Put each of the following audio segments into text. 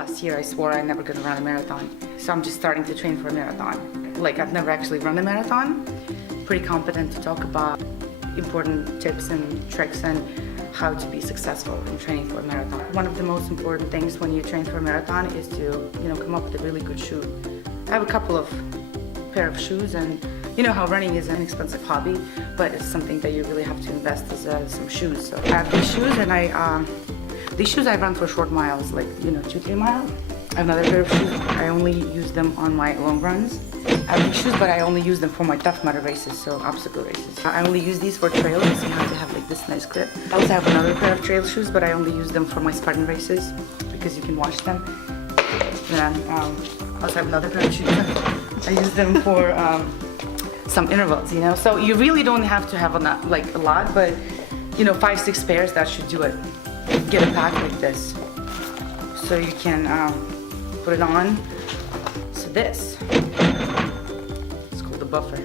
last year I swore I'm never gonna run a marathon. So I'm just starting to train for a marathon. Like, I've never actually run a marathon. Pretty competent to talk about important tips and tricks and how to be successful in training for a marathon. One of the most important things when you train for a marathon is to, come up with a really good shoe. I have a couple of pair of shoes, and you know how running is an inexpensive hobby, but it's something that you really have to invest is some shoes. So I have these shoes, and these shoes I run for short miles, like 2-3 miles. I have another pair of shoes. I only use them on my long runs. I have these shoes, but I only use them for my Tough Mudder races, so obstacle races. I only use these for trails, so you have to have like this nice grip. I also have another pair of trail shoes, but I only use them for my Spartan races because you can wash them. And I also have another pair of shoes. I use them for some intervals, So you really don't have to have a lot, but 5-6 pairs, that should do it. Get a pack like this, so you can put it on. So this, it's called the Buffer.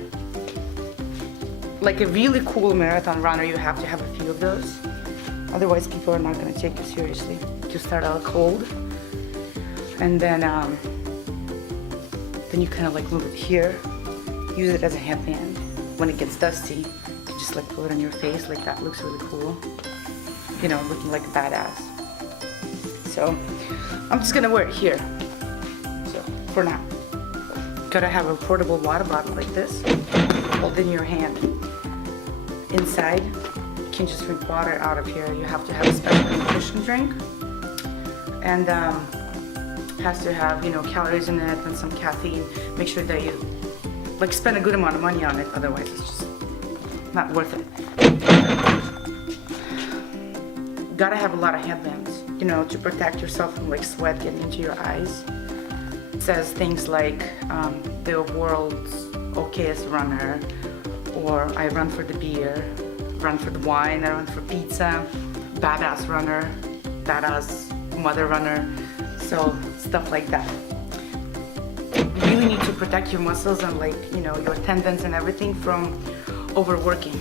Like a really cool marathon runner, you have to have a few of those. Otherwise, people are not going to take you seriously. You start out cold, and then you kind of like move it here. Use it as a headband. When it gets dusty, you can just like pull it on your face. Like that looks really cool. Looking like a badass. So I'm just gonna wear it here. So for now, gotta have a portable water bottle like this, hold in your hand. Inside, you can just drink water out of here. You have to have a special nutrition drink, and has to have calories in it and some caffeine. Make sure that you spend a good amount of money on it. Otherwise, it's just not worth it. Gotta have a lot of headbands, to protect yourself from sweat getting into your eyes. It says things like the world's okayest runner, or I run for the beer, run for the wine, I run for pizza, badass runner, badass mother runner, so stuff like that. You really need to protect your muscles and your tendons and everything from overworking.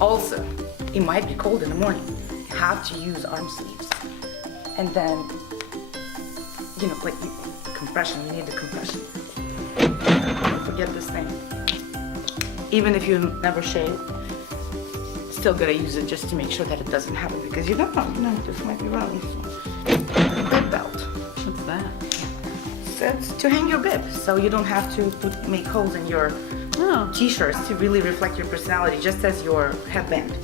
Also, it might be cold in the morning. Have to use arm sleeves, and then compression. You need the compression. Don't forget this thing. Even if you never shave, still gotta use it just to make sure that it doesn't happen, because you don't know, this might be wrong. So. Bib belt. What's that? So it's to hang your bib, so you don't have to make holes in your t-shirts to really reflect your personality, just as your headband.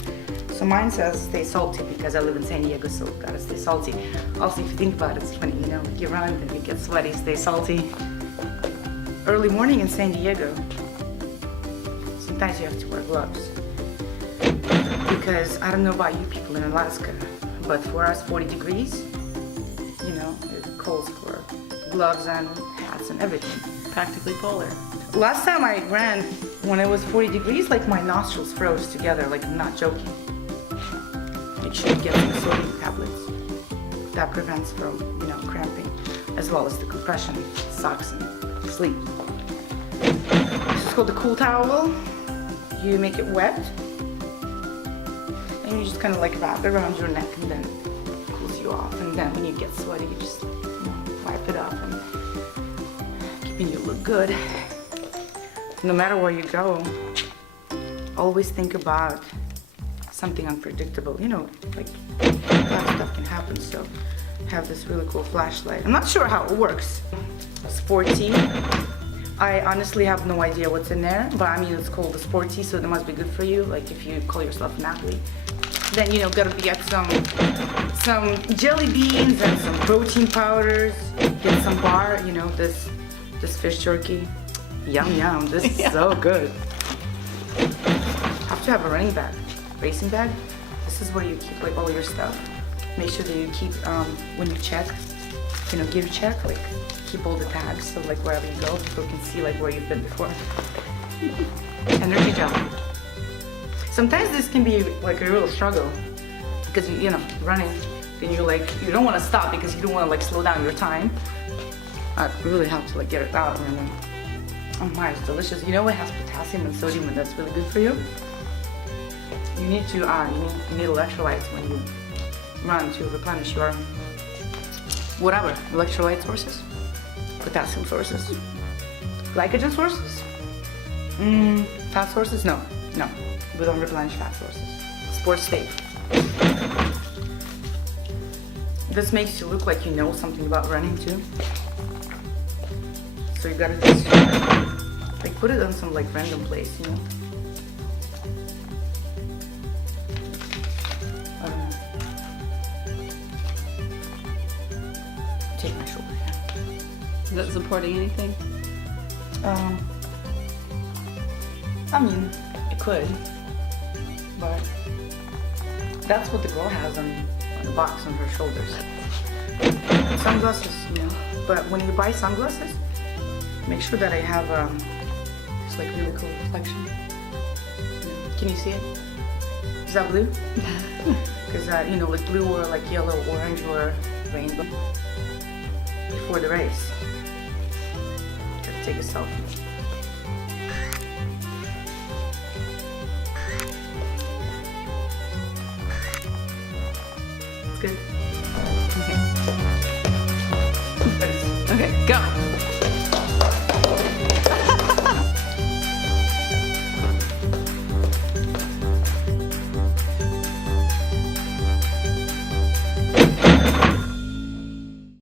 So mine says stay salty because I live in San Diego, so gotta stay salty. Also, if you think about it, it's funny, you run and you get sweaty, stay salty. Early morning in San Diego, sometimes you have to wear gloves. Because I don't know about you people in Alaska, but for us 40 degrees, it calls for gloves and hats and everything. Practically polar. Last time I ran, when it was 40 degrees, my nostrils froze together, I'm not joking. Make sure you get some sodium tablets. That prevents from, cramping, as well as the compression, socks, and sleep. This is called the cool towel. You make it wet, and you just kind of wrap it around your neck, and then it cools you off. And then when you get sweaty, you just wipe it up, and keeping you look good. No matter where you go, always think about something unpredictable. Bad stuff can happen, so have this really cool flashlight. I'm not sure how it works. Sporty. I honestly have no idea what's in there, but it's called a Sporty, so it must be good for you. If you call yourself an athlete, then gotta get some jelly beans and some protein powders. Get some bar. This fish jerky. Yum yum. This is so good. Have to have a running bag. Racing bag. This is where you keep all your stuff. Make sure that you keep when you check, give a check, keep all the tags, so wherever you go, people can see where you've been before. Energy gel. Sometimes this can be a real struggle because running, then you don't want to stop because you don't want to slow down your time. I really have to get it out. Oh my, it's delicious. It has potassium and sodium, and that's really good for you. You need to you need electrolytes when you run to replenish your whatever, electrolyte sources, potassium sources, glycogen sources, fat sources, no, we don't replenish fat sources. Sports safe. This makes you look like you know something about running too. So you gotta just like put it on some like random place, you know? I don't know. Take my shoulder here. Is that supporting anything? I mean, it could, but that's what the girl has on the box on her shoulders. Sunglasses, you know, but when you buy sunglasses, make sure that I have it's like really cool reflection. Can you see it? Is that blue? Because you know, like blue or like yellow, orange, or rainbow. Before the race, gotta take a selfie. It's good. Okay. Okay, go.